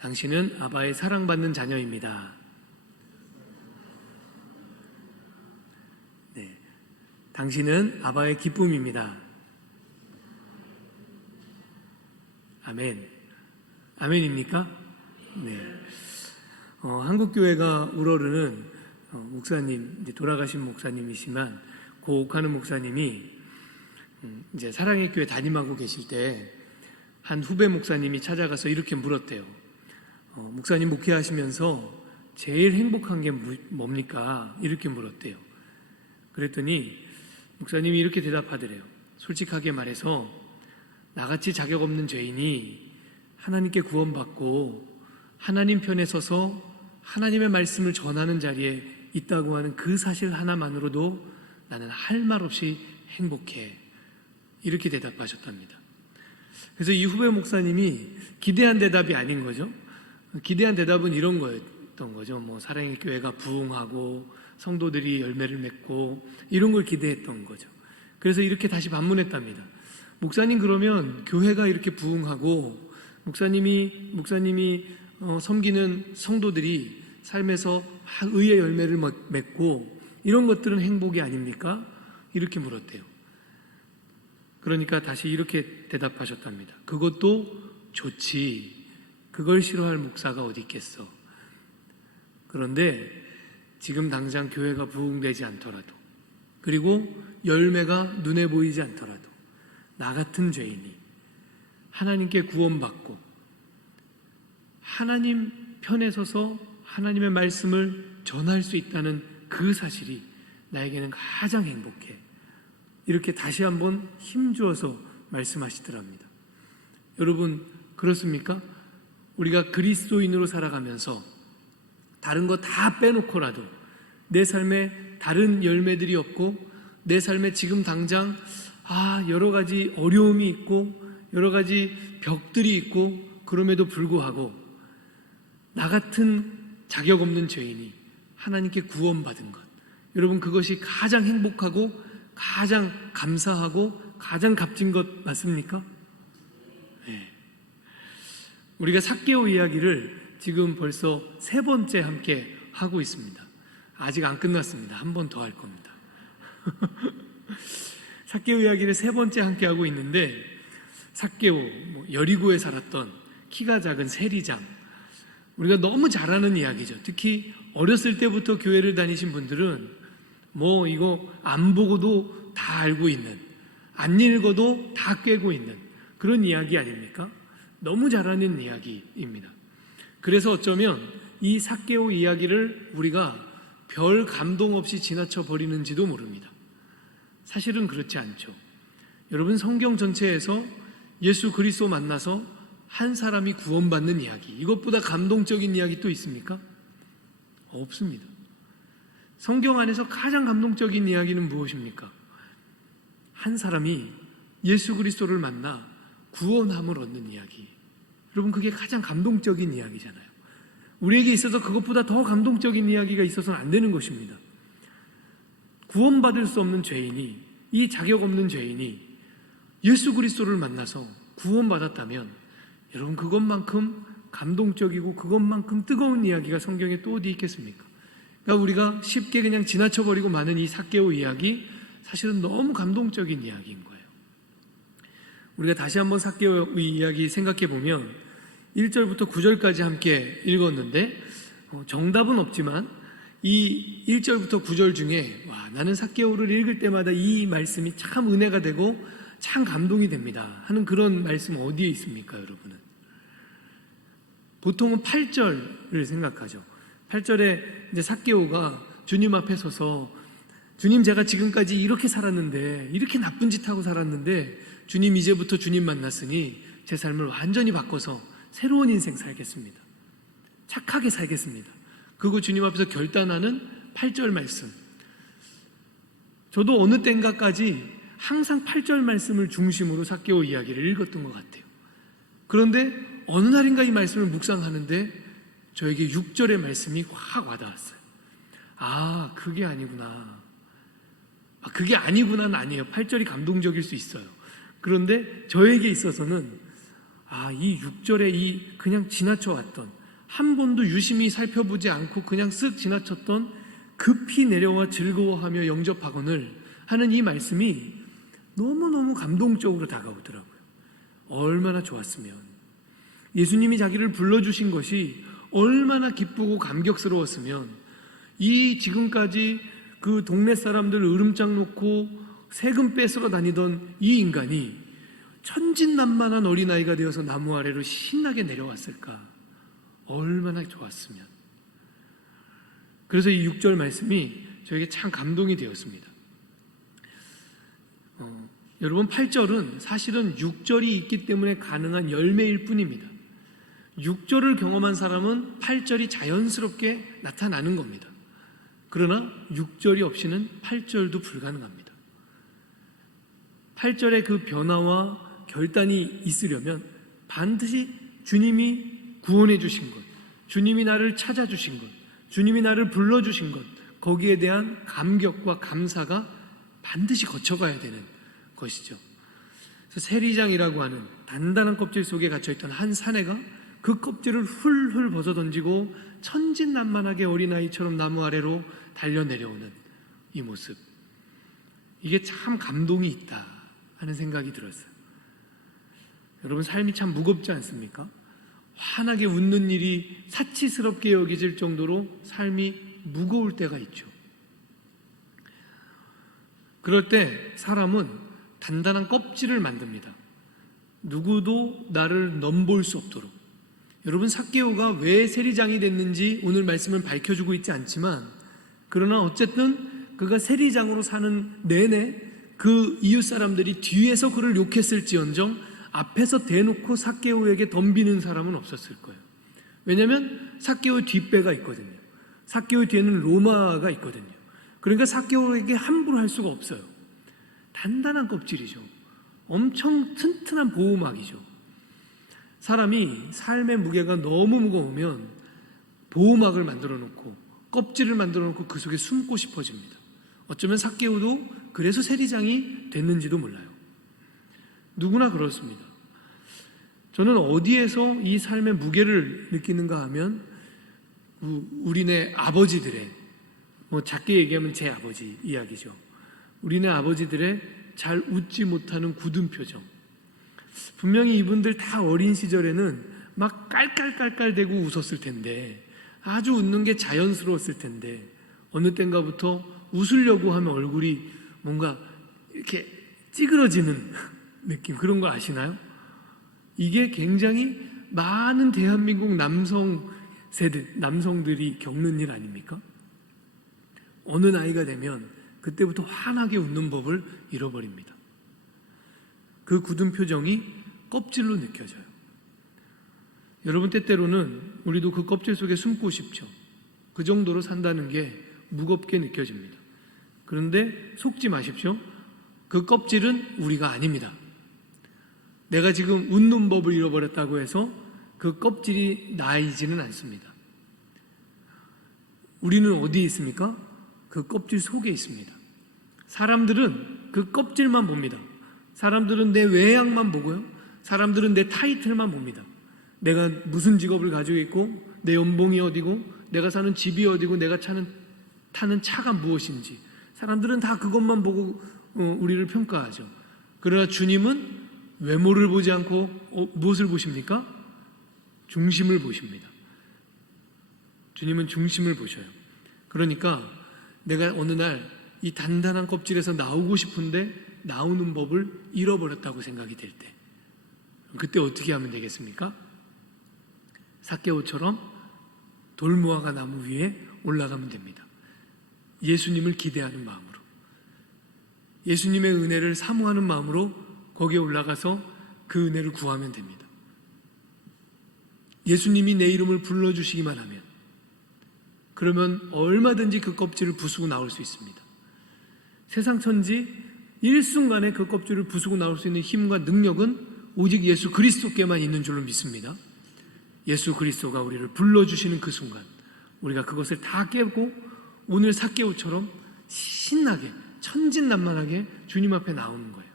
당신은 아바의 사랑받는 자녀입니다. 네, 당신은 아바의 기쁨입니다. 아멘. 아멘입니까? 네. 한국교회가 우러르는 목사님, 돌아가신 목사님이시만 고 옥하는 목사님이 이제 사랑의 교회 담임하고 계실 때 한 후배 목사님이 찾아가서 이렇게 물었대요. 목사님 목회하시면서 제일 행복한 게 뭡니까? 이렇게 물었대요. 그랬더니 목사님이 이렇게 대답하더래요. 솔직하게 말해서 나같이 자격 없는 죄인이 하나님께 구원받고 하나님 편에 서서 하나님의 말씀을 전하는 자리에 있다고 하는 그 사실 하나만으로도 나는 할 말 없이 행복해. 이렇게 대답하셨답니다. 그래서 이 후배 목사님이 기대한 대답이 아닌 거죠. 기대한 대답은 이런 거였던 거죠. 사랑의 교회가 부흥하고 성도들이 열매를 맺고 이런 걸 기대했던 거죠. 그래서 이렇게 다시 반문했답니다. 목사님, 그러면 교회가 이렇게 부흥하고 목사님이 섬기는 성도들이 삶에서 의의 열매를 맺고 이런 것들은 행복이 아닙니까? 이렇게 물었대요. 그러니까 다시 이렇게 대답하셨답니다. 그것도 좋지. 그걸 싫어할 목사가 어디 있겠어. 그런데 지금 당장 교회가 부흥되지 않더라도, 그리고 열매가 눈에 보이지 않더라도 나 같은 죄인이 하나님께 구원받고 하나님 편에 서서 하나님의 말씀을 전할 수 있다는 그 사실이 나에게는 가장 행복해. 이렇게 다시 한번 힘주어서 말씀하시더랍니다. 여러분, 그렇습니까? 우리가 그리스도인으로 살아가면서 다른 거 다 빼놓고라도 내 삶에 다른 열매들이 없고 내 삶에 지금 당장 여러 가지 어려움이 있고 여러 가지 벽들이 있고, 그럼에도 불구하고 나 같은 자격 없는 죄인이 하나님께 구원받은 것, 여러분, 그것이 가장 행복하고 가장 감사하고 가장 값진 것 맞습니까? 네. 우리가 삭개오 이야기를 지금 벌써 3번째 함께 하고 있습니다. 아직 안 끝났습니다. 한 번 더 할 겁니다. 삭개오 이야기를 3번째 함께 하고 있는데, 삭개오, 여리고에 살았던 키가 작은 세리장, 우리가 너무 잘 아는 이야기죠. 특히 어렸을 때부터 교회를 다니신 분들은 이거 안 보고도 다 알고 있는, 안 읽어도 다 꿰고 있는 그런 이야기 아닙니까? 너무 잘 아는 이야기입니다. 그래서 어쩌면 이 삭개오 이야기를 우리가 별 감동 없이 지나쳐 버리는지도 모릅니다. 사실은 그렇지 않죠. 여러분, 성경 전체에서 예수 그리스도 만나서 한 사람이 구원받는 이야기, 이것보다 감동적인 이야기 또 있습니까? 없습니다. 성경 안에서 가장 감동적인 이야기는 무엇입니까? 한 사람이 예수 그리스도를 만나 구원함을 얻는 이야기. 여러분, 그게 가장 감동적인 이야기잖아요. 우리에게 있어서 그것보다 더 감동적인 이야기가 있어서는 안 되는 것입니다. 구원받을 수 없는 죄인이, 이 자격 없는 죄인이 예수 그리스도를 만나서 구원받았다면, 여러분, 그것만큼 감동적이고 그것만큼 뜨거운 이야기가 성경에 또 어디 있겠습니까? 그러니까 우리가 쉽게 그냥 지나쳐버리고 마는 이 삭개오 이야기, 사실은 너무 감동적인 이야기인 거예요. 우리가 다시 한번 삭개오 이야기 생각해 보면 1절부터 9절까지 함께 읽었는데, 정답은 없지만 이 1절부터 9절 중에 나는 삭개오를 읽을 때마다 이 말씀이 참 은혜가 되고 참 감동이 됩니다 하는 그런 말씀 어디에 있습니까, 여러분은? 보통은 8절을 생각하죠. 8절에 이제 삭개오가 주님 앞에 서서, 주님, 제가 지금까지 이렇게 살았는데, 이렇게 나쁜 짓 하고 살았는데, 주님, 이제부터 주님 만났으니 제 삶을 완전히 바꿔서 새로운 인생 살겠습니다. 착하게 살겠습니다. 그거 주님 앞에서 결단하는 8절 말씀. 저도 어느 땐가까지 항상 8절 말씀을 중심으로 삭개오 이야기를 읽었던 것 같아요. 그런데 어느 날인가 이 말씀을 묵상하는데 저에게 6절의 말씀이 확 와닿았어요. 그게 아니구나. 그게 아니구나는 아니에요. 8절이 감동적일 수 있어요. 그런데 저에게 있어서는 이 6절에 그냥 지나쳐 왔던, 한 번도 유심히 살펴보지 않고 그냥 쓱 지나쳤던 급히 내려와 즐거워하며 영접하거늘 하는 이 말씀이 너무너무 감동적으로 다가오더라고요. 얼마나 좋았으면, 예수님이 자기를 불러주신 것이 얼마나 기쁘고 감격스러웠으면, 이 지금까지 그 동네 사람들 으름장 놓고 세금 뺏으러 다니던 이 인간이 천진난만한 어린아이가 되어서 나무 아래로 신나게 내려왔을까. 얼마나 좋았으면. 그래서 이 6절 말씀이 저에게 참 감동이 되었습니다. 여러분, 8절은 사실은 6절이 있기 때문에 가능한 열매일 뿐입니다. 6절을 경험한 사람은 8절이 자연스럽게 나타나는 겁니다. 그러나 6절이 없이는 8절도 불가능합니다. 8절의 그 변화와 결단이 있으려면 반드시 주님이 구원해 주신 것, 주님이 나를 찾아주신 것, 주님이 나를 불러주신 것, 거기에 대한 감격과 감사가 반드시 거쳐가야 되는 것이죠. 그래서 세리장이라고 하는 단단한 껍질 속에 갇혀있던 한 사내가 그 껍질을 훌훌 벗어던지고 천진난만하게 어린아이처럼 나무 아래로 달려내려오는 이 모습, 이게 참 감동이 있다 하는 생각이 들었어요. 여러분, 삶이 참 무겁지 않습니까? 환하게 웃는 일이 사치스럽게 여겨질 정도로 삶이 무거울 때가 있죠. 그럴 때 사람은 단단한 껍질을 만듭니다. 누구도 나를 넘볼 수 없도록. 여러분, 삭개오가 왜 세리장이 됐는지 오늘 말씀은 밝혀주고 있지 않지만, 그러나 어쨌든 그가 세리장으로 사는 내내 그 이웃 사람들이 뒤에서 그를 욕했을지언정 앞에서 대놓고 삭개오에게 덤비는 사람은 없었을 거예요. 왜냐하면 삭개오의 뒷배가 있거든요. 삭개오의 뒤에는 로마가 있거든요. 그러니까 삭개오에게 함부로 할 수가 없어요. 단단한 껍질이죠. 엄청 튼튼한 보호막이죠. 사람이 삶의 무게가 너무 무거우면 보호막을 만들어 놓고 껍질을 만들어 놓고 그 속에 숨고 싶어집니다. 어쩌면 삭개오도 그래서 세리장이 됐는지도 몰라요. 누구나 그렇습니다. 저는 어디에서 이 삶의 무게를 느끼는가 하면 우리네 아버지들의, 작게 얘기하면 제 아버지 이야기죠. 우리네 아버지들의 잘 웃지 못하는 굳은 표정. 분명히 이분들 다 어린 시절에는 막 깔깔깔깔대고 웃었을 텐데, 아주 웃는 게 자연스러웠을 텐데, 어느 땐가부터 웃으려고 하면 얼굴이 뭔가 이렇게 찌그러지는 느낌, 그런 거 아시나요? 이게 굉장히 많은 대한민국 남성들이 겪는 일 아닙니까? 어느 나이가 되면 그때부터 환하게 웃는 법을 잃어버립니다. 그 굳은 표정이 껍질로 느껴져요. 여러분, 때때로는 우리도 그 껍질 속에 숨고 싶죠. 그 정도로 산다는 게 무겁게 느껴집니다. 그런데 속지 마십시오. 그 껍질은 우리가 아닙니다. 내가 지금 웃는 법을 잃어버렸다고 해서 그 껍질이 나이지는 않습니다. 우리는 어디에 있습니까? 그 껍질 속에 있습니다. 사람들은 그 껍질만 봅니다. 사람들은 내 외양만 보고요. 사람들은 내 타이틀만 봅니다. 내가 무슨 직업을 가지고 있고, 내 연봉이 어디고, 내가 사는 집이 어디고, 내가 타는 차가 무엇인지, 사람들은 다 그것만 보고 우리를 평가하죠. 그러나 주님은 외모를 보지 않고 무엇을 보십니까? 중심을 보십니다. 주님은 중심을 보셔요. 그러니까 내가 어느 날 이 단단한 껍질에서 나오고 싶은데 나오는 법을 잃어버렸다고 생각이 될 때, 그때 어떻게 하면 되겠습니까? 삭개오처럼 돌무화과 나무 위에 올라가면 됩니다. 예수님을 기대하는 마음으로, 예수님의 은혜를 사모하는 마음으로 거기에 올라가서 그 은혜를 구하면 됩니다. 예수님이 내 이름을 불러주시기만 하면, 그러면 얼마든지 그 껍질을 부수고 나올 수 있습니다. 세상 천지 일순간에 그 껍질을 부수고 나올 수 있는 힘과 능력은 오직 예수 그리스도께만 있는 줄로 믿습니다. 예수 그리스도가 우리를 불러주시는 그 순간 우리가 그것을 다 깨고 오늘 삭개오처럼 신나게 천진난만하게 주님 앞에 나오는 거예요.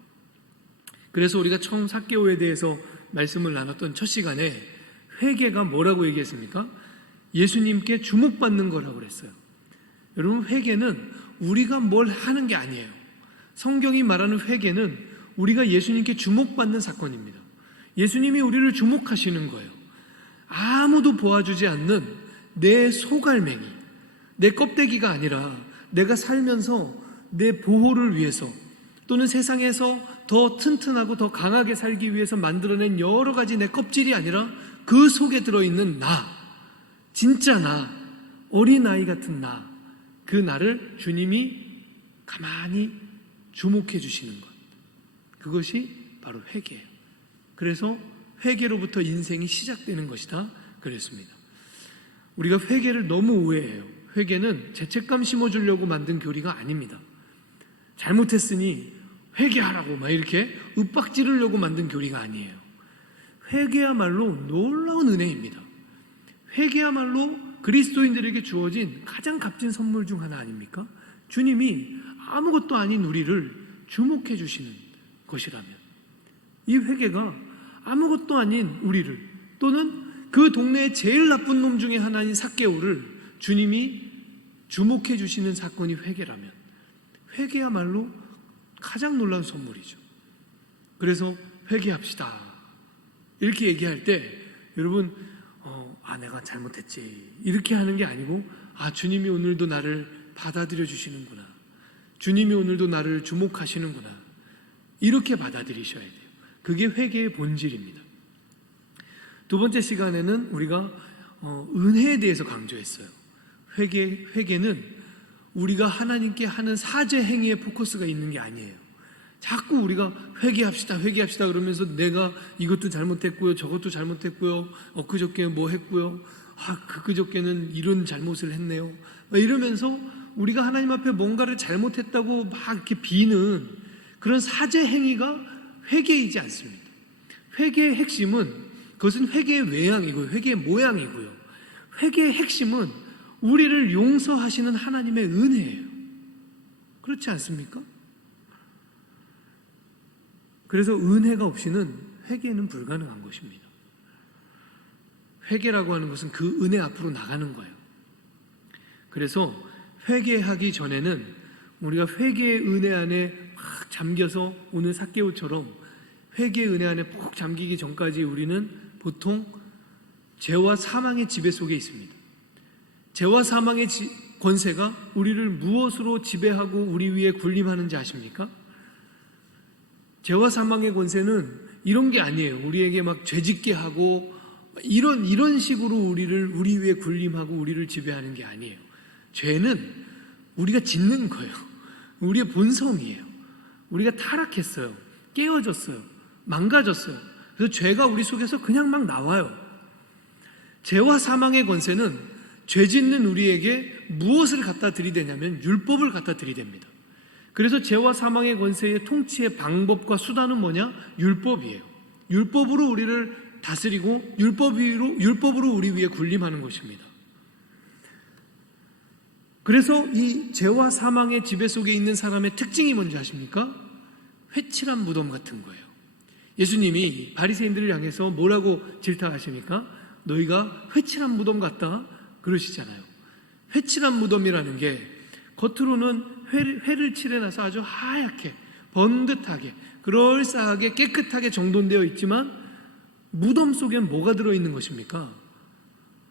그래서 우리가 처음 삭개오에 대해서 말씀을 나눴던 첫 시간에 회개가 뭐라고 얘기했습니까? 예수님께 주목받는 거라고 그랬어요. 여러분, 회개는 우리가 뭘 하는 게 아니에요. 성경이 말하는 회개는 우리가 예수님께 주목받는 사건입니다. 예수님이 우리를 주목하시는 거예요. 아무도 보아주지 않는 내 소갈맹이, 내 껍데기가 아니라 내가 살면서 내 보호를 위해서 또는 세상에서 더 튼튼하고 더 강하게 살기 위해서 만들어낸 여러 가지 내 껍질이 아니라 그 속에 들어있는 나, 진짜 나, 어린아이 같은 나, 그 나를 주님이 가만히 주목해 주시는 것, 그것이 바로 회개예요. 그래서 회개로부터 인생이 시작되는 것이다 그랬습니다. 우리가 회개를 너무 오해해요. 회개는 죄책감 심어주려고 만든 교리가 아닙니다. 잘못했으니 회개하라고 막 이렇게 윽박지르려고 만든 교리가 아니에요. 회개야말로 놀라운 은혜입니다. 회개야말로 그리스도인들에게 주어진 가장 값진 선물 중 하나 아닙니까? 주님이 아무것도 아닌 우리를 주목해 주시는 것이라면, 이 회개가 아무것도 아닌 우리를, 또는 그 동네의 제일 나쁜 놈 중에 하나인 삭개오를 주님이 주목해 주시는 사건이 회개라면, 회개야말로 가장 놀라운 선물이죠. 그래서 회개합시다 이렇게 얘기할 때 여러분, 내가 잘못했지 이렇게 하는 게 아니고, 주님이 오늘도 나를 받아들여 주시는구나, 주님이 오늘도 나를 주목하시는구나, 이렇게 받아들이셔야 돼요. 그게 회개의 본질입니다. 두 번째 시간에는 우리가 은혜에 대해서 강조했어요. 회개는 우리가 하나님께 하는 사죄 행위에 포커스가 있는 게 아니에요. 자꾸 우리가 회개합시다 그러면서 내가 이것도 잘못했고요, 저것도 잘못했고요, 엊그저께 뭐 했고요, 그저께는 이런 잘못을 했네요, 이러면서 우리가 하나님 앞에 뭔가를 잘못했다고 막 이렇게 비는 그런 사죄 행위가 회개이지 않습니다. 회개의 핵심은, 그것은 회개의 외양이고요, 회개의 모양이고요, 회개의 핵심은 우리를 용서하시는 하나님의 은혜예요. 그렇지 않습니까? 그래서 은혜가 없이는 회개는 불가능한 것입니다. 회개라고 하는 것은 그 은혜 앞으로 나가는 거예요. 그래서 회개하기 전에는 우리가 회개의 은혜 안에 막 잠겨서, 오늘 삭개오처럼 회개의 은혜 안에 푹 잠기기 전까지 우리는 보통 죄와 사망의 지배 속에 있습니다. 죄와 사망의 권세가 우리를 무엇으로 지배하고 우리 위에 군림하는지 아십니까? 죄와 사망의 권세는 이런 게 아니에요. 우리에게 막 죄짓게 하고 이런 식으로 우리 위에 군림하고 우리를 지배하는 게 아니에요. 죄는 우리가 짓는 거예요. 우리의 본성이에요. 우리가 타락했어요. 깨어졌어요. 망가졌어요. 그래서 죄가 우리 속에서 그냥 막 나와요. 죄와 사망의 권세는 죄 짓는 우리에게 무엇을 갖다 들이대냐면 율법을 갖다 들이댑니다. 그래서 죄와 사망의 권세의 통치의 방법과 수단은 뭐냐? 율법이에요. 율법으로 우리를 다스리고 율법으로 우리 위에 군림하는 것입니다. 그래서 이 죄와 사망의 지배 속에 있는 사람의 특징이 뭔지 아십니까? 회칠한 무덤 같은 거예요. 예수님이 바리새인들을 향해서 뭐라고 질타하십니까? 너희가 회칠한 무덤 같다 그러시잖아요. 회칠한 무덤이라는 게 겉으로는 회를 칠해놔서 아주 하얗게 번듯하게 그럴싸하게 깨끗하게 정돈되어 있지만 무덤 속엔 뭐가 들어있는 것입니까?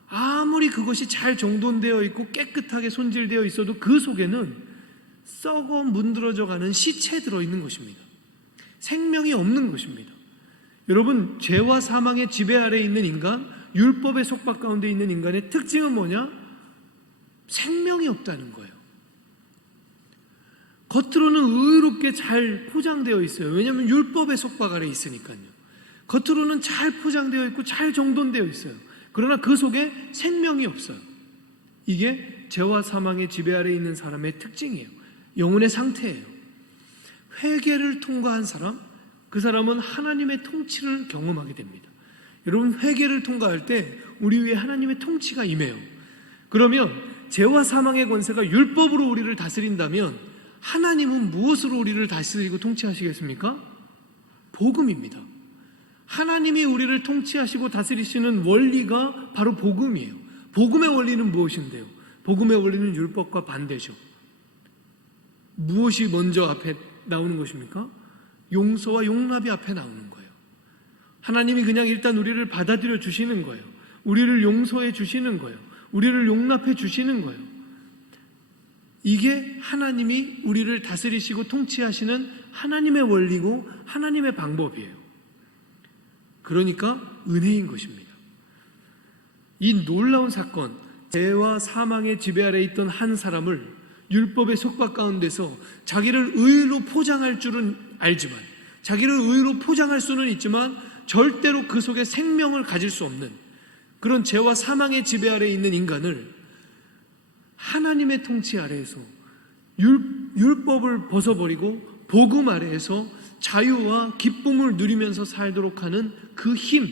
아무리 그것이 잘 정돈되어 있고 깨끗하게 손질되어 있어도 그 속에는 썩어 문드러져가는 시체 들어있는 것입니다. 생명이 없는 것입니다. 여러분, 죄와 사망의 지배 아래에 있는 인간, 율법의 속박 가운데 있는 인간의 특징은 뭐냐? 생명이 없다는 거예요. 겉으로는 의롭게 잘 포장되어 있어요. 왜냐하면 율법의 속박 아래에 있으니까요. 겉으로는 잘 포장되어 있고 잘 정돈되어 있어요. 그러나 그 속에 생명이 없어요. 이게 죄와 사망의 지배 아래에 있는 사람의 특징이에요. 영혼의 상태예요. 회개를 통과한 사람, 그 사람은 하나님의 통치를 경험하게 됩니다. 여러분, 회개를 통과할 때 우리 위에 하나님의 통치가 임해요. 그러면 죄와 사망의 권세가 율법으로 우리를 다스린다면 하나님은 무엇으로 우리를 다스리고 통치하시겠습니까? 복음입니다. 하나님이 우리를 통치하시고 다스리시는 원리가 바로 복음이에요. 복음의 원리는 무엇인데요? 복음의 원리는 율법과 반대죠. 무엇이 먼저 앞에 나오는 것입니까? 용서와 용납이 앞에 나오는 거예요. 하나님이 그냥 일단 우리를 받아들여 주시는 거예요. 우리를 용서해 주시는 거예요. 우리를 용납해 주시는 거예요. 이게 하나님이 우리를 다스리시고 통치하시는 하나님의 원리고 하나님의 방법이에요. 그러니까 은혜인 것입니다. 이 놀라운 사건, 죄와 사망의 지배 아래 있던 한 사람을 율법의 속박 가운데서 자기를 의로 포장할 줄은 알지만, 자기를 의로 포장할 수는 있지만 절대로 그 속에 생명을 가질 수 없는 그런 죄와 사망의 지배 아래 있는 인간을 하나님의 통치 아래에서 율법을 벗어버리고 복음 아래에서 자유와 기쁨을 누리면서 살도록 하는 그 힘,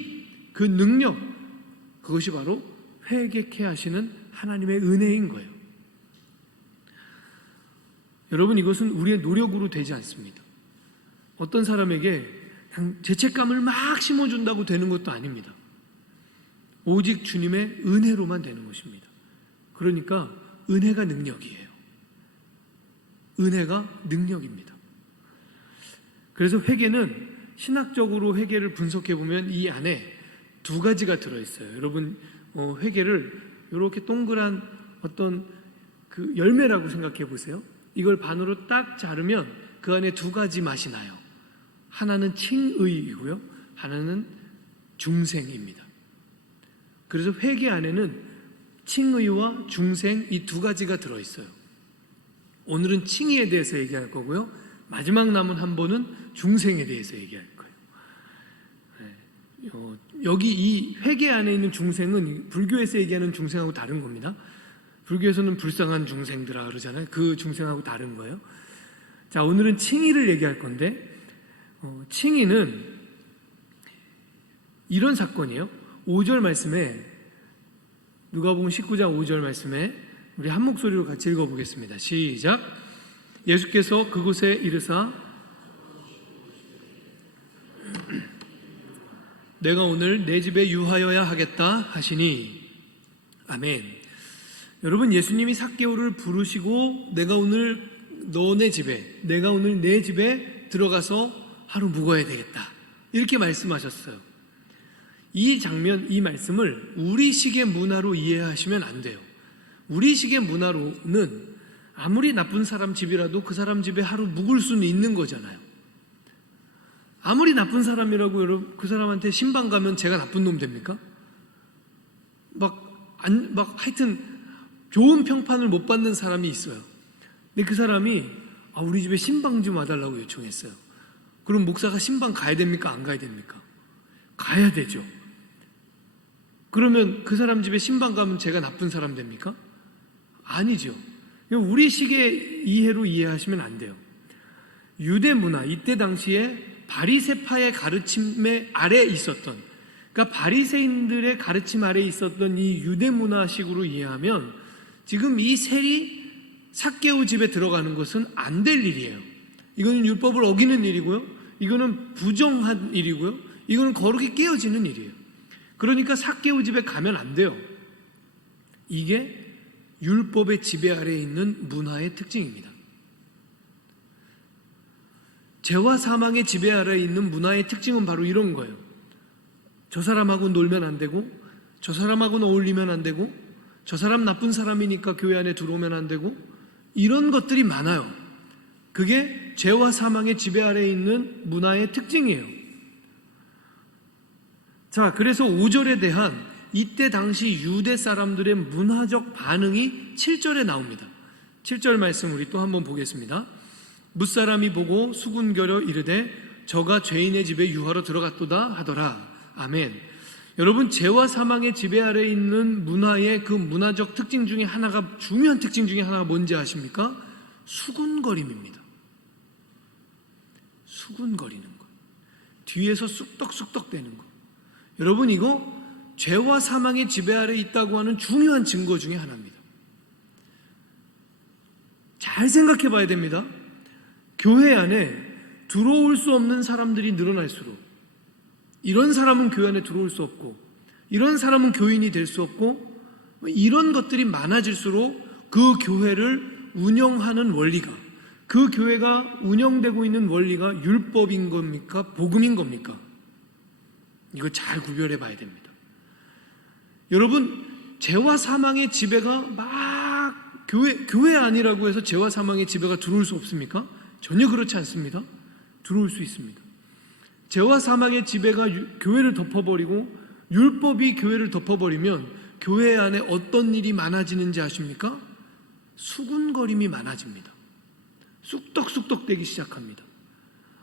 그 능력, 그것이 바로 회개케 하시는 하나님의 은혜인 거예요. 여러분, 이것은 우리의 노력으로 되지 않습니다. 어떤 사람에게 그냥 죄책감을 막 심어준다고 되는 것도 아닙니다. 오직 주님의 은혜로만 되는 것입니다. 그러니까 은혜가 능력이에요. 은혜가 능력입니다. 그래서 회개는 신학적으로 회개를 분석해 보면 이 안에 두 가지가 들어있어요. 여러분, 회개를 이렇게 동그란 어떤 그 열매라고 생각해 보세요. 이걸 반으로 딱 자르면 그 안에 두 가지 맛이 나요. 하나는 칭의이고요, 하나는 중생입니다. 그래서 회개 안에는 칭의와 중생, 이 두 가지가 들어있어요. 오늘은 칭의에 대해서 얘기할 거고요, 마지막 남은 한 번은 중생에 대해서 얘기할 거예요. 여기 이 회개 안에 있는 중생은 불교에서 얘기하는 중생하고 다른 겁니다. 불교에서는 불쌍한 중생들아 그러잖아요. 그 중생하고 다른 거예요. 자, 오늘은 칭의를 얘기할 건데, 칭의는 이런 사건이에요. 5절 말씀에, 누가복음 19장 5절 말씀에 우리 한 목소리로 같이 읽어보겠습니다. 시작. 예수께서 그곳에 이르사 내가 오늘 내 집에 유하여야 하겠다 하시니. 아멘. 여러분, 예수님이 삭개오를 부르시고 내가 오늘 너네 집에, 내가 오늘 내 집에 들어가서 하루 묵어야 되겠다, 이렇게 말씀하셨어요. 이 장면, 이 말씀을 우리식의 문화로 이해하시면 안 돼요. 우리식의 문화로는 아무리 나쁜 사람 집이라도 그 사람 집에 하루 묵을 수는 있는 거잖아요. 아무리 나쁜 사람이라고 여러분 그 사람한테 신방 가면 제가 나쁜 놈 됩니까? 하여튼 좋은 평판을 못 받는 사람이 있어요. 근데 그 사람이 우리 집에 신방 좀 와달라고 요청했어요. 그럼 목사가 신방 가야 됩니까? 안 가야 됩니까? 가야 되죠. 그러면 그 사람 집에 신방 가면 제가 나쁜 사람 됩니까? 아니죠. 우리식의 이해로 이해하시면 안 돼요. 유대 문화, 이때 당시에 바리새파의 가르침에 아래 있었던, 그러니까 바리새인들의 가르침 아래 있었던 이 유대 문화식으로 이해하면 지금 이 셀이 삭개오 집에 들어가는 것은 안 될 일이에요. 이거는 율법을 어기는 일이고요, 이거는 부정한 일이고요, 이거는 거룩이 깨어지는 일이에요. 그러니까 삭개오 집에 가면 안 돼요. 이게 율법의 지배 아래에 있는 문화의 특징입니다. 죄와 사망의 지배 아래에 있는 문화의 특징은 바로 이런 거예요. 저 사람하고 놀면 안 되고, 저 사람하고는 어울리면 안 되고, 저 사람 나쁜 사람이니까 교회 안에 들어오면 안 되고, 이런 것들이 많아요. 그게 죄와 사망의 지배 아래에 있는 문화의 특징이에요. 자, 그래서 5절에 대한 이때 당시 유대 사람들의 문화적 반응이 7절에 나옵니다. 7절 말씀 우리 또 한번 보겠습니다. 뭇사람이 보고 수군거려 이르되 저가 죄인의 집에 유하러 들어갔도다 하더라. 아멘. 여러분, 죄와 사망의 지배 아래에 있는 문화의 그 문화적 특징 중에 하나가, 중요한 특징 중에 하나가 뭔지 아십니까? 수군거림입니다. 수군거리는 거, 뒤에서 쑥덕쑥덕 대는 거. 여러분, 이거 죄와 사망의 지배 아래에 있다고 하는 중요한 증거 중에 하나입니다. 잘 생각해 봐야 됩니다. 교회 안에 들어올 수 없는 사람들이 늘어날수록, 이런 사람은 교회 안에 들어올 수 없고, 이런 사람은 교인이 될 수 없고, 이런 것들이 많아질수록 그 교회를 운영하는 원리가, 그 교회가 운영되고 있는 원리가 율법인 겁니까? 복음인 겁니까? 이거 잘 구별해 봐야 됩니다. 여러분, 죄와 사망의 지배가 막 교회 아니라고 해서 죄와 사망의 지배가 들어올 수 없습니까? 전혀 그렇지 않습니다. 들어올 수 있습니다. 죄와 사망의 지배가 교회를 덮어버리고 율법이 교회를 덮어버리면 교회 안에 어떤 일이 많아지는지 아십니까? 수군거림이 많아집니다. 쑥덕쑥덕 되기 시작합니다.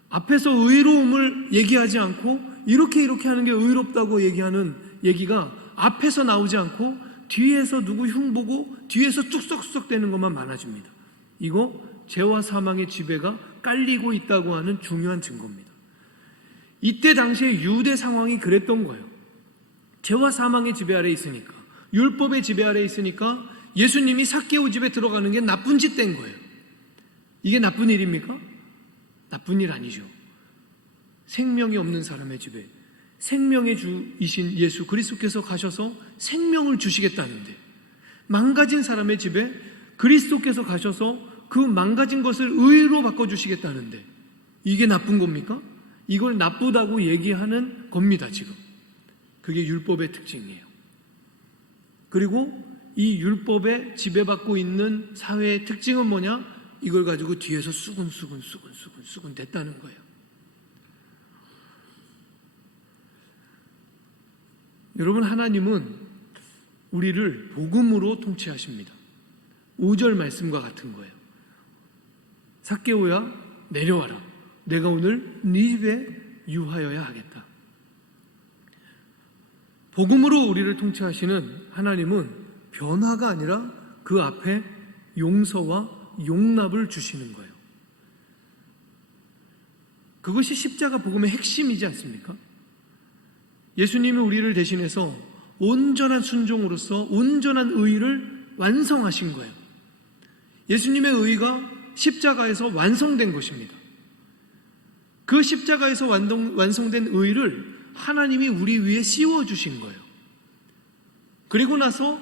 앞에서 의로움을 얘기하지 않고 이렇게 하는 게 의롭다고 얘기하는 얘기가 앞에서 나오지 않고 뒤에서 누구 흉보고 뒤에서 쑥덕쑥덕 되는 것만 많아집니다. 이거 죄와 사망의 지배가 깔리고 있다고 하는 중요한 증거입니다. 이때 당시에 유대 상황이 그랬던 거예요. 죄와 사망의 지배 아래에 있으니까, 율법의 지배 아래에 있으니까 예수님이 삭개오 집에 들어가는 게 나쁜 짓 된 거예요. 이게 나쁜 일입니까? 나쁜 일 아니죠. 생명이 없는 사람의 집에 생명의 주이신 예수 그리스도께서 가셔서 생명을 주시겠다는데, 망가진 사람의 집에 그리스도께서 가셔서 그 망가진 것을 의로 바꿔주시겠다는데 이게 나쁜 겁니까? 이걸 나쁘다고 얘기하는 겁니다. 지금 그게 율법의 특징이에요. 그리고 이 율법에 지배받고 있는 사회의 특징은 뭐냐? 이걸 가지고 뒤에서 수군 됐다는 거예요. 여러분, 하나님은 우리를 복음으로 통치하십니다. 5절 말씀과 같은 거예요. 삭개오야, 내려와라. 내가 오늘 네 집에 유하여야 하겠다. 복음으로 우리를 통치하시는 하나님은 변화가 아니라 그 앞에 용서와 용납을 주시는 거예요. 그것이 십자가 복음의 핵심이지 않습니까? 예수님이 우리를 대신해서 온전한 순종으로서 온전한 의를 완성하신 거예요. 예수님의 의가 십자가에서 완성된 것입니다. 그 십자가에서 완성된 의를 하나님이 우리 위에 씌워주신 거예요. 그리고 나서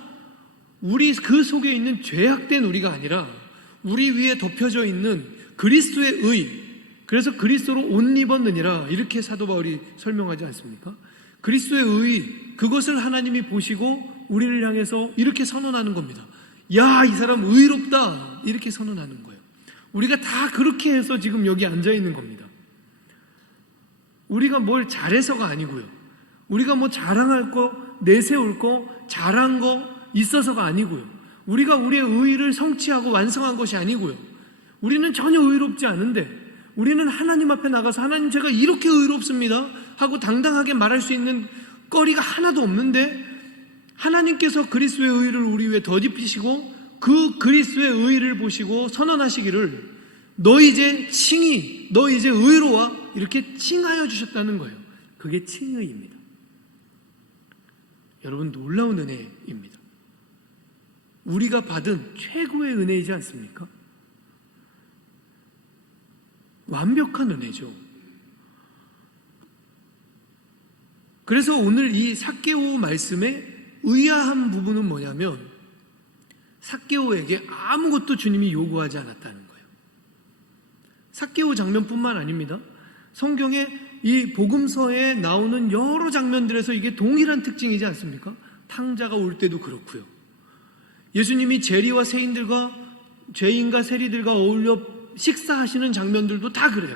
우리 그 속에 있는 죄악된 우리가 아니라 우리 위에 덮여져 있는 그리스도의 의, 그래서 그리스도로 옷 입었느니라 이렇게 사도 바울이 설명하지 않습니까? 그리스도의 의, 그것을 하나님이 보시고 우리를 향해서 이렇게 선언하는 겁니다. 야, 이 사람 의롭다, 이렇게 선언하는 거예요. 우리가 다 그렇게 해서 지금 여기 앉아 있는 겁니다. 우리가 뭘 잘해서가 아니고요, 우리가 뭐 자랑할 거, 내세울 거, 잘한 거 있어서가 아니고요, 우리가 우리의 의의를 성취하고 완성한 것이 아니고요, 우리는 전혀 의롭지 않은데 우리는 하나님 앞에 나가서 하나님, 제가 이렇게 의롭습니다 하고 당당하게 말할 수 있는 거리가 하나도 없는데 하나님께서 그리스도의 의의를 우리 위에 덧입히시고 그 그리스도의 의의를 보시고 선언하시기를 너 이제 칭이, 너 이제 의로와, 이렇게 칭하여 주셨다는 거예요. 그게 칭의입니다. 여러분, 놀라운 은혜입니다. 우리가 받은 최고의 은혜이지 않습니까? 완벽한 은혜죠. 그래서 오늘 이 삭개오 말씀의 의아한 부분은 뭐냐면 삭개오에게 아무것도 주님이 요구하지 않았다는 거예요. 삭개오 장면뿐만 아닙니다. 성경에 이 복음서에 나오는 여러 장면들에서 이게 동일한 특징이지 않습니까? 탕자가 올 때도 그렇고요, 예수님이 재리와 세인들과 죄인과 세리들과 어울려 식사하시는 장면들도 다 그래요.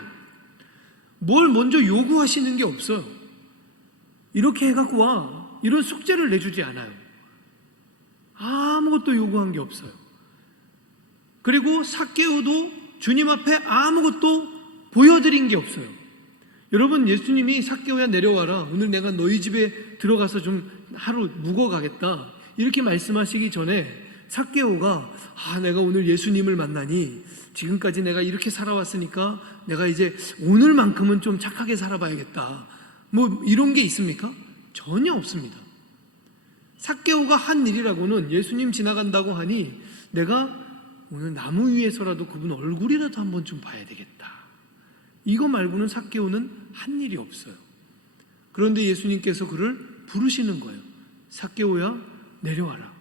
뭘 먼저 요구하시는 게 없어요. 이렇게 해갖고 와, 이런 숙제를 내주지 않아요. 아무것도 요구한 게 없어요. 그리고 삭개오도 주님 앞에 아무것도 보여드린 게 없어요. 여러분, 예수님이 삭개오야 내려와라, 오늘 내가 너희 집에 들어가서 좀 하루 묵어 가겠다, 이렇게 말씀하시기 전에 삭개오가 내가 오늘 예수님을 만나니 지금까지 내가 이렇게 살아왔으니까 내가 이제 오늘만큼은 좀 착하게 살아봐야겠다, 뭐 이런 게 있습니까? 전혀 없습니다. 삭개오가 한 일이라고는 예수님 지나간다고 하니 내가 오늘 나무 위에서라도 그분 얼굴이라도 한번 좀 봐야 되겠다, 이거 말고는 삭개오는 한 일이 없어요. 그런데 예수님께서 그를 부르시는 거예요. 삭개오야, 내려와라.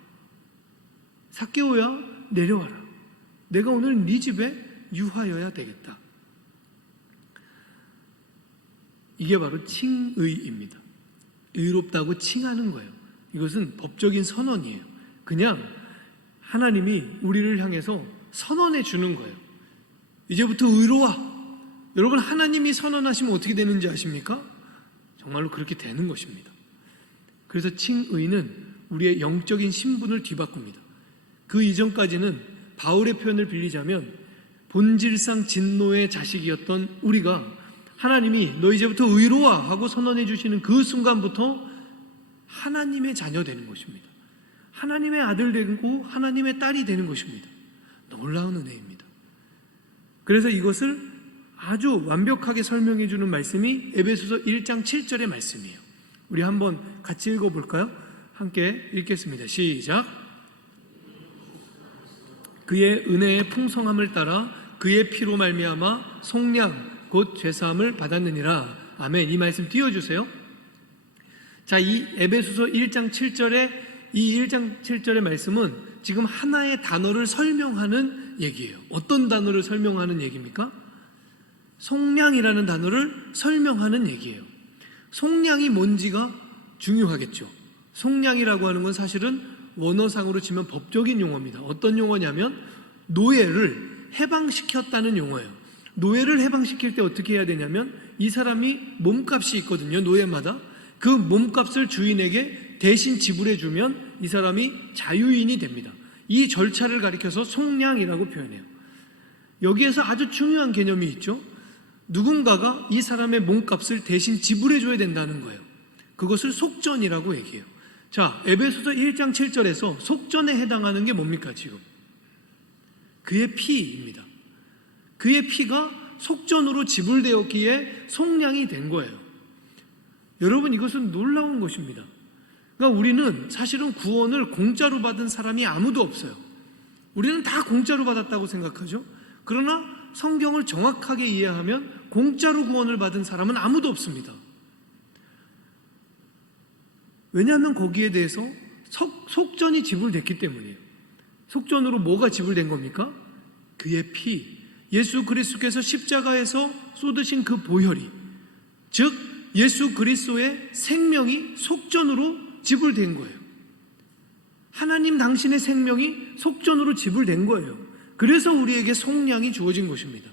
삭개오야, 내려와라. 내가 오늘 네 집에 유하여야 되겠다. 이게 바로 칭의입니다. 의롭다고 칭하는 거예요. 이것은 법적인 선언이에요. 그냥 하나님이 우리를 향해서 선언해 주는 거예요. 이제부터 의로와. 여러분, 하나님이 선언하시면 어떻게 되는지 아십니까? 정말로 그렇게 되는 것입니다. 그래서 칭의는 우리의 영적인 신분을 뒤바꿉니다. 그 이전까지는 바울의 표현을 빌리자면 본질상 진노의 자식이었던 우리가 하나님이 너 이제부터 의로와 하고 선언해 주시는 그 순간부터 하나님의 자녀 되는 것입니다. 하나님의 아들 되고 하나님의 딸이 되는 것입니다. 놀라운 은혜입니다. 그래서 이것을 아주 완벽하게 설명해 주는 말씀이 에베소서 1장 7절의 말씀이에요. 우리 한번 같이 읽어볼까요? 함께 읽겠습니다. 시작. 그의 은혜의 풍성함을 따라 그의 피로 말미암아 속량 곧 죄사함을 받았느니라. 아멘. 이 말씀 띄워주세요. 자, 이 에베소서 1장 7절의 이 1장 7절의 말씀은 지금 하나의 단어를 설명하는 얘기예요. 어떤 단어를 설명하는 얘기입니까? 속량이라는 단어를 설명하는 얘기예요. 속량이 뭔지가 중요하겠죠. 속량이라고 하는 건 사실은 원어상으로 치면 법적인 용어입니다. 어떤 용어냐면 노예를 해방시켰다는 용어예요. 노예를 해방시킬 때 어떻게 해야 되냐면 이 사람이 몸값이 있거든요. 노예마다. 그 몸값을 주인에게 대신 지불해 주면 이 사람이 자유인이 됩니다. 이 절차를 가리켜서 속량이라고 표현해요. 여기에서 아주 중요한 개념이 있죠. 누군가가 이 사람의 몸값을 대신 지불해 줘야 된다는 거예요. 그것을 속전이라고 얘기해요. 자, 에베소서 1장 7절에서 속전에 해당하는 게 뭡니까 지금? 그의 피입니다. 그의 피가 속전으로 지불되었기에 속량이 된 거예요. 여러분, 이것은 놀라운 것입니다. 그러니까 우리는 사실은 구원을 공짜로 받은 사람이 아무도 없어요. 우리는 다 공짜로 받았다고 생각하죠. 그러나 성경을 정확하게 이해하면 공짜로 구원을 받은 사람은 아무도 없습니다. 왜냐하면 거기에 대해서 속전이 지불됐기 때문이에요. 속전으로 뭐가 지불된 겁니까? 그의 피, 예수 그리스도께서 십자가에서 쏟으신 그 보혈이, 즉 예수 그리스도의 생명이 속전으로 지불된 거예요. 하나님 당신의 생명이 속전으로 지불된 거예요. 그래서 우리에게 속량이 주어진 것입니다.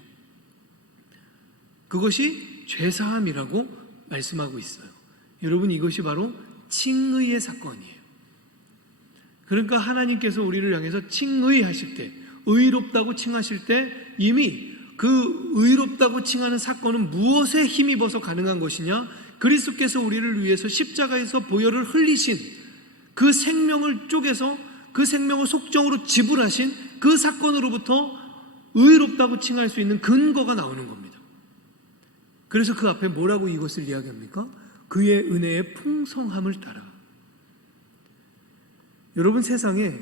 그것이 죄사함이라고 말씀하고 있어요. 여러분, 이것이 바로 칭의의 사건이에요. 그러니까 하나님께서 우리를 향해서 칭의하실 때, 의롭다고 칭하실 때 이미 그 의롭다고 칭하는 사건은 무엇에 힘입어서 가능한 것이냐? 그리스도께서 우리를 위해서 십자가에서 보혈을 흘리신 그 생명을 쪼개서 그 생명을 속정으로 지불하신 그 사건으로부터 의롭다고 칭할 수 있는 근거가 나오는 겁니다. 그래서 그 앞에 뭐라고 이것을 이야기합니까? 그의 은혜의 풍성함을 따라. 여러분, 세상에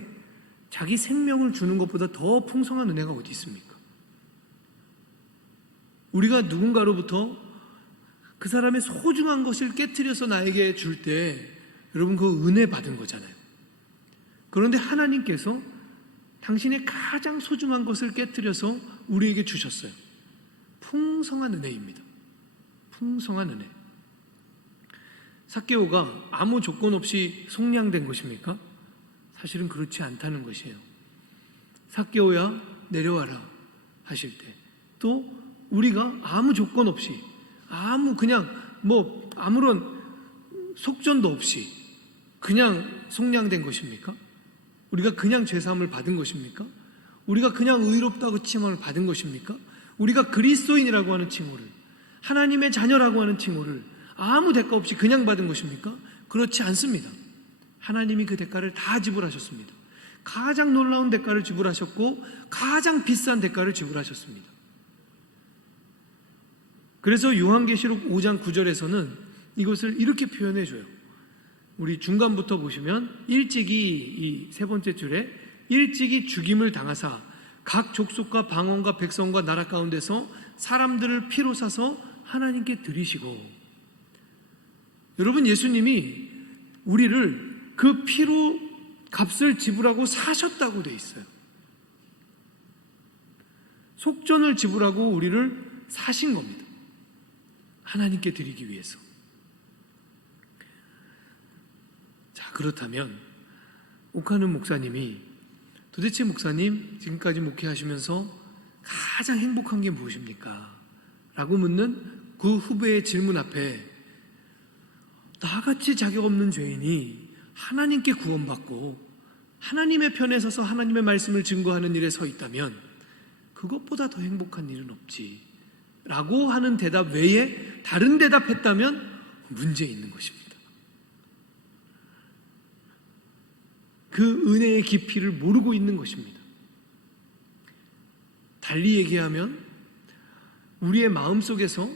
자기 생명을 주는 것보다 더 풍성한 은혜가 어디 있습니까? 우리가 누군가로부터 그 사람의 소중한 것을 깨트려서 나에게 줄 때 여러분, 그 은혜 받은 거잖아요. 그런데 하나님께서 당신의 가장 소중한 것을 깨트려서 우리에게 주셨어요. 풍성한 은혜입니다. 풍성한 은혜. 삭개오가 아무 조건 없이 속량된 것입니까? 사실은 그렇지 않다는 것이에요. 삭개오야, 내려와라 하실 때, 또 우리가 아무 조건 없이, 그냥 아무런 속전도 없이 그냥 속량된 것입니까? 우리가 그냥 죄사함을 받은 것입니까? 우리가 그냥 의롭다고 칭함을 받은 것입니까? 우리가 그리스도인이라고 하는 칭호를, 하나님의 자녀라고 하는 칭호를 아무 대가 없이 그냥 받은 것입니까? 그렇지 않습니다. 하나님이 그 대가를 다 지불하셨습니다. 가장 놀라운 대가를 지불하셨고 가장 비싼 대가를 지불하셨습니다. 그래서 요한계시록 5장 9절에서는 이것을 이렇게 표현해줘요. 우리 중간부터 보시면 일찍이, 이 세 번째 줄에 일찍이 죽임을 당하사 각 족속과 방언과 백성과 나라 가운데서 사람들을 피로 사서 하나님께 드리시고, 여러분, 예수님이 우리를 그 피로 값을 지불하고 사셨다고 돼 있어요. 속전을 지불하고 우리를 사신 겁니다. 하나님께 드리기 위해서. 자, 그렇다면 오카는 목사님이 도대체 목사님 지금까지 목회하시면서 가장 행복한 게 무엇입니까? 라고 묻는 그 후배의 질문 앞에 나같이 자격 없는 죄인이 하나님께 구원받고 하나님의 편에 서서 하나님의 말씀을 증거하는 일에 서 있다면 그것보다 더 행복한 일은 없지 라고 하는 대답 외에 다른 대답했다면 문제 있는 것입니다. 그 은혜의 깊이를 모르고 있는 것입니다. 달리 얘기하면 우리의 마음속에서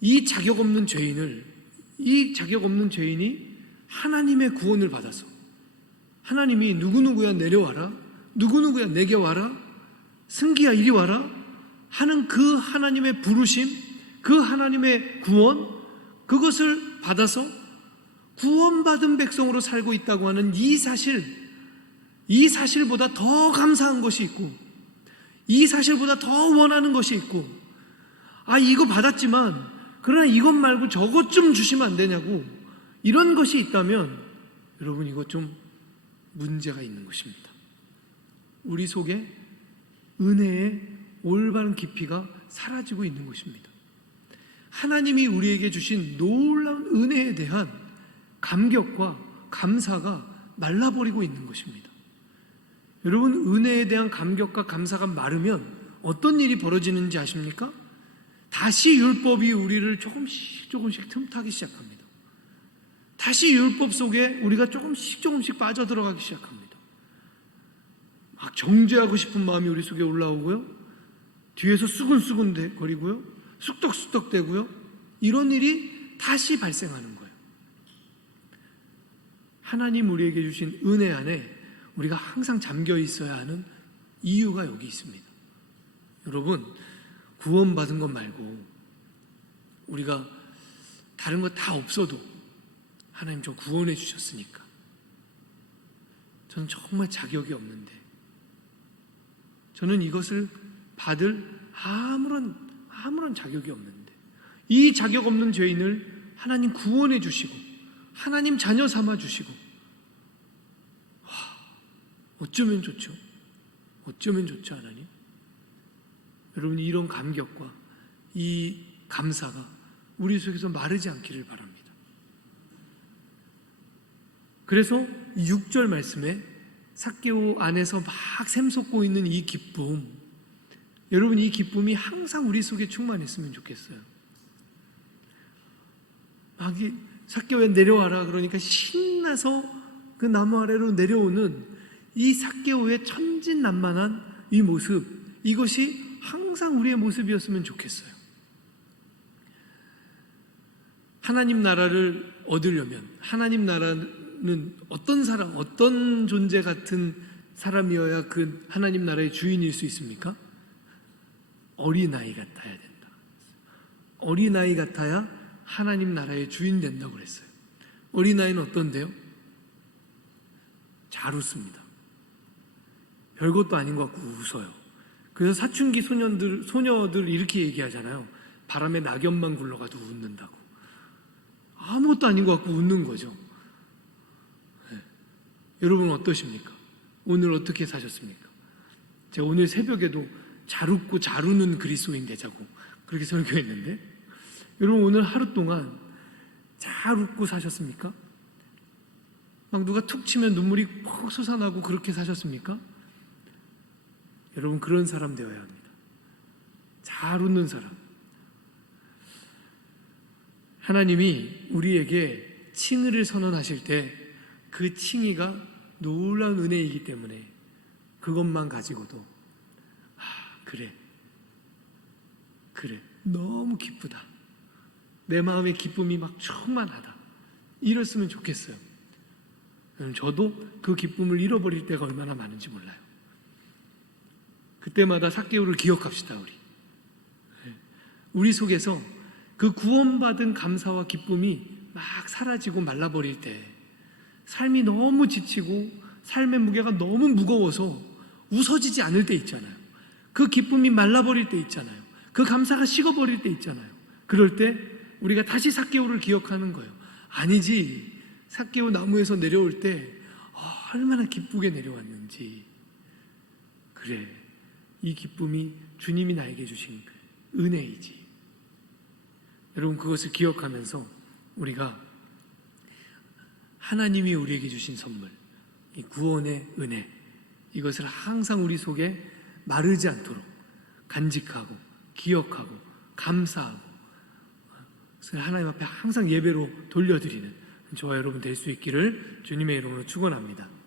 이 자격 없는 죄인이 하나님의 구원을 받아서 하나님이 누구누구야 내려와라, 누구누구야 내게 와라, 승기야 이리 와라 하는 그 하나님의 부르심, 그 하나님의 구원, 그것을 받아서 구원받은 백성으로 살고 있다고 하는 이 사실보다 더 감사한 것이 있고, 이 사실보다 더 원하는 것이 있고, 이거 받았지만 그러나 이것 말고 저것 좀 주시면 안 되냐고, 이런 것이 있다면 여러분, 이거 좀 문제가 있는 것입니다. 우리 속에 은혜의 올바른 깊이가 사라지고 있는 것입니다. 하나님이 우리에게 주신 놀라운 은혜에 대한 감격과 감사가 말라버리고 있는 것입니다. 여러분, 은혜에 대한 감격과 감사가 마르면 어떤 일이 벌어지는지 아십니까? 다시 율법이 우리를 조금씩 틈타기 시작합니다. 다시 율법 속에 우리가 조금씩 빠져들어가기 시작합니다. 막 정죄하고 싶은 마음이 우리 속에 올라오고요, 뒤에서 수근수근 거리고요, 쑥덕쑥덕 대고요, 이런 일이 다시 발생하는 거예요. 하나님 우리에게 주신 은혜 안에 우리가 항상 잠겨 있어야 하는 이유가 여기 있습니다. 여러분, 구원받은 것 말고 우리가 다른 거 다 없어도 하나님 저 구원해 주셨으니까 저는 정말 자격이 없는데, 저는 이것을 받을 아무런 자격이 없는데, 이 자격 없는 죄인을 하나님 구원해 주시고 하나님 자녀 삼아 주시고, 어쩌면 좋죠? 어쩌면 좋죠, 하나님? 여러분, 이런 감격과 이 감사가 우리 속에서 마르지 않기를 바랍니다. 그래서 6절 말씀에 삭개오 안에서 막 샘솟고 있는 이 기쁨, 여러분, 이 기쁨이 항상 우리 속에 충만했으면 좋겠어요. 막 삭개오에 내려와라 그러니까 신나서 그 나무 아래로 내려오는 이 삭개오의 천진난만한 이 모습, 이것이 항상 우리의 모습이었으면 좋겠어요. 하나님 나라를 얻으려면, 하나님 나라는 어떤 사람, 어떤 존재 같은 사람이어야 그 하나님 나라의 주인일 수 있습니까? 어린아이 같아야 된다. 어린아이 같아야 하나님 나라의 주인 된다고 그랬어요. 어린아이는 어떤데요? 잘 웃습니다. 별것도 아닌 것 같고 웃어요. 그래서 사춘기 소녀들 이렇게 얘기하잖아요. 바람에 낙엽만 굴러가도 웃는다고. 아무것도 아닌 것 같고 웃는 거죠. 네. 여러분 어떠십니까? 오늘 어떻게 사셨습니까? 제가 오늘 새벽에도 잘 웃고 잘 우는 그리스도인 되자고 그렇게 설교했는데, 여러분 오늘 하루 동안 잘 웃고 사셨습니까? 막 누가 툭 치면 눈물이 퍽 솟아나고 그렇게 사셨습니까? 여러분, 그런 사람 되어야 합니다. 잘 웃는 사람. 하나님이 우리에게 칭의를 선언하실 때 그 칭의가 놀라운 은혜이기 때문에 그것만 가지고도 그래 너무 기쁘다, 내 마음의 기쁨이 막 충만하다, 이랬으면 좋겠어요. 저도 그 기쁨을 잃어버릴 때가 얼마나 많은지 몰라요. 그때마다 삭개오를 기억합시다. 우리 속에서 그 구원받은 감사와 기쁨이 막 사라지고 말라버릴 때, 삶이 너무 지치고 삶의 무게가 너무 무거워서 웃어지지 않을 때 있잖아요. 그 기쁨이 말라버릴 때 있잖아요. 그 감사가 식어버릴 때 있잖아요. 그럴 때 우리가 다시 삭개오를 기억하는 거예요. 아니지, 삭개오 나무에서 내려올 때 얼마나 기쁘게 내려왔는지. 그래, 이 기쁨이 주님이 나에게 주신 은혜이지. 여러분, 그것을 기억하면서 우리가 하나님이 우리에게 주신 선물, 이 구원의 은혜, 이것을 항상 우리 속에 마르지 않도록 간직하고 기억하고 감사하고, 그것을 하나님 앞에 항상 예배로 돌려드리는 저와 여러분 될 수 있기를 주님의 이름으로 축원합니다.